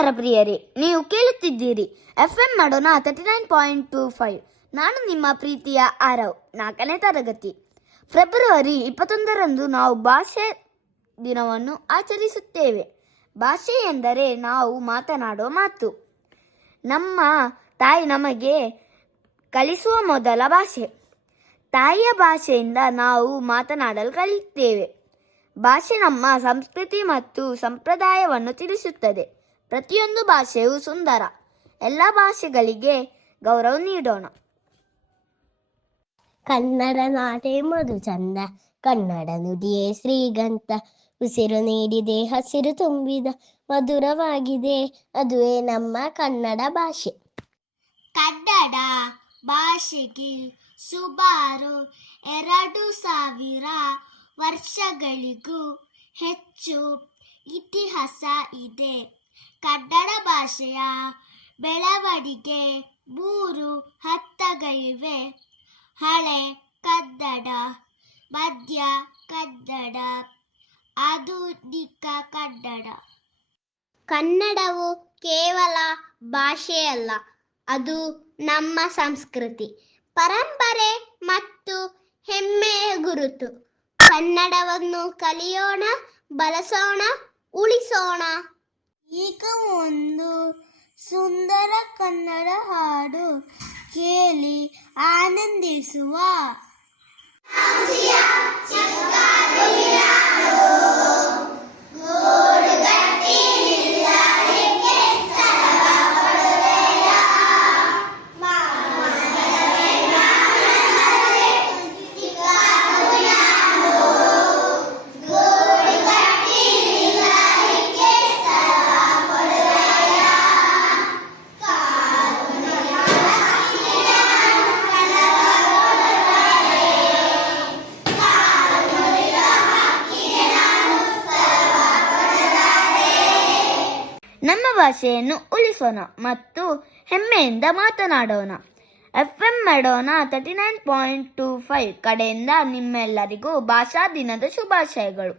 ನಮಸ್ಕಾರ ಪ್ರಿಯರೇ, ನೀವು ಕೇಳುತ್ತಿದ್ದೀರಿ FM ಮಾಡೋಣ 39.25. ನಾನು ನಿಮ್ಮ ಪ್ರೀತಿಯ ಆರವ್, 4ನೇ ತರಗತಿ. ಫೆಬ್ರವರಿ 21ರಂದು ನಾವು ಭಾಷೆ ದಿನವನ್ನು ಆಚರಿಸುತ್ತೇವೆ. ಭಾಷೆ ಎಂದರೆ ನಾವು ಮಾತನಾಡೋ ಮಾತು. ನಮ್ಮ ತಾಯಿ ನಮಗೆ ಕಲಿಸುವ ಮೊದಲ ಭಾಷೆ. ತಾಯಿಯ ಭಾಷೆಯಿಂದ ನಾವು ಮಾತನಾಡಲು ಕಲಿಯುತ್ತೇವೆ. ಭಾಷೆ ನಮ್ಮ ಸಂಸ್ಕೃತಿ ಮತ್ತು ಸಂಪ್ರದಾಯವನ್ನು ತಿಳಿಸುತ್ತದೆ. ಪ್ರತಿಯೊಂದು ಭಾಷೆಯು ಸುಂದರ. ಎಲ್ಲ ಭಾಷೆಗಳಿಗೆ ಗೌರವ ನೀಡೋಣ. ಕನ್ನಡ ನಾಟೇ ಮಧು ಚಂದ, ಕನ್ನಡ ನುಡಿಯೇ ಶ್ರೀಗಂಧ. ಉಸಿರು ನೀಡಿದೆ, ಹಸಿರು ತುಂಬಿದ, ಮಧುರವಾಗಿದೆ, ಅದುವೇ ನಮ್ಮ ಕನ್ನಡ ಭಾಷೆ. ಕನ್ನಡ ಭಾಷೆಗೆ ಸುಮಾರು 2000 ವರ್ಷಗಳಿಗೂ ಹೆಚ್ಚು ಇತಿಹಾಸ ಇದೆ. ಕನ್ನಡ ಭಾಷೆಯ ಬೆಳವಣಿಗೆ 3 ಹಂತಗಳಿವೆ. ಹಳೆ ಕನ್ನಡ, ಮಧ್ಯ ಕನ್ನಡ, ಆಧುನಿಕ ಕನ್ನಡ. ಕನ್ನಡವು ಕೇವಲ ಭಾಷೆಯಲ್ಲ, ಅದು ನಮ್ಮ ಸಂಸ್ಕೃತಿ, ಪರಂಪರೆ ಮತ್ತು ಹೆಮ್ಮೆಯ ಗುರುತು. ಕನ್ನಡವನ್ನು ಕಲಿಯೋಣ, ಬಳಸೋಣ, ಉಳಿಸೋಣ. ಈಗ ಒಂದು ಸುಂದರ ಕನ್ನಡ ಹಾಡು ಕೇಳಿ ಆನಂದಿಸುವ. ನಮ್ಮ ಭಾಷೆಯನ್ನು ಉಳಿಸೋಣ ಮತ್ತು ಹೆಮ್ಮೆಯಿಂದ ಮಾತನಾಡೋಣ. FM ಮಾಡೋಣ 39.25 ಕಡೆಯಿಂದ ನಿಮ್ಮೆಲ್ಲರಿಗೂ ಭಾಷಾ ದಿನದ ಶುಭಾಶಯಗಳು.